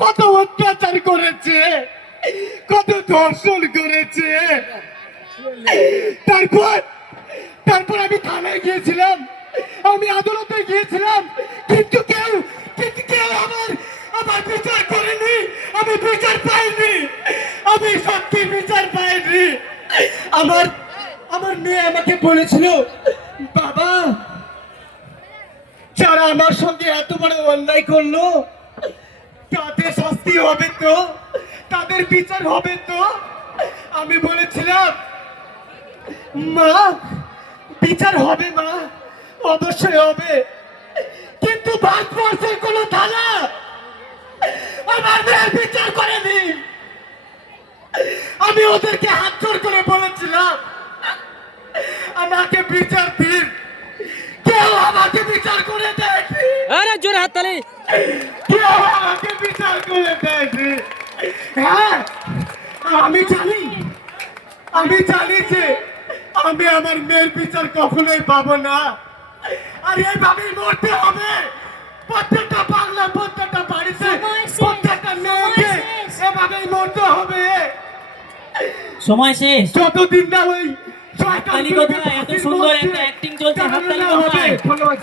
কত অত্যাচার করেছে, কত ধর্ষণ করেছে। তারপর তারপর আমি থানায় গিয়েছিলাম, আমি আদালতে গিয়েছিলাম, কিন্তু কেউ আমার আমার বিচার করেনি। আমি বিচার পাইনি, আমি সত্যি বিচার পাইনি। আমার আমার মেয়ে আমাকে বলেছিল, বাবা, যারা আমার সঙ্গে এত বড় অন্যায় করলো তাদের শাস্তি হবে তো, তাদের বিচার হবে তো। আমি বলেছিলাম, মা, বিচার হবে মা, অবশ্যই হবে, কিন্তু ভারতবর্ষের কোন থানা আমার মেয়ের বিচার করেনি। আমি ওদেরকে হাত জোর করে বলেছিলাম, আমাকে বিচার দিন, কেউ আমাকে বিচার করে দেয়নি। আরে জোরে হাততালি। কেউ আমাকে বিচার করে দেয়নি। হ্যাঁ, আমি জানি যে আমি আমার মেয়ের বিচার কখনোই পাবো না। আর এইভাবেই মরতে হবে প্রত্যেকটা বাংলা, প্রত্যেকটা বাড়িতে, প্রত্যেকটা মেয়েকে এভাবেই মরতে হবে। সময় শেষ। যতদিন না ওই হাততালি কোথায়? এত সুন্দর একটা অ্যাক্টিং চলছে, হাততালি কোথায়? ধন্যবাদ।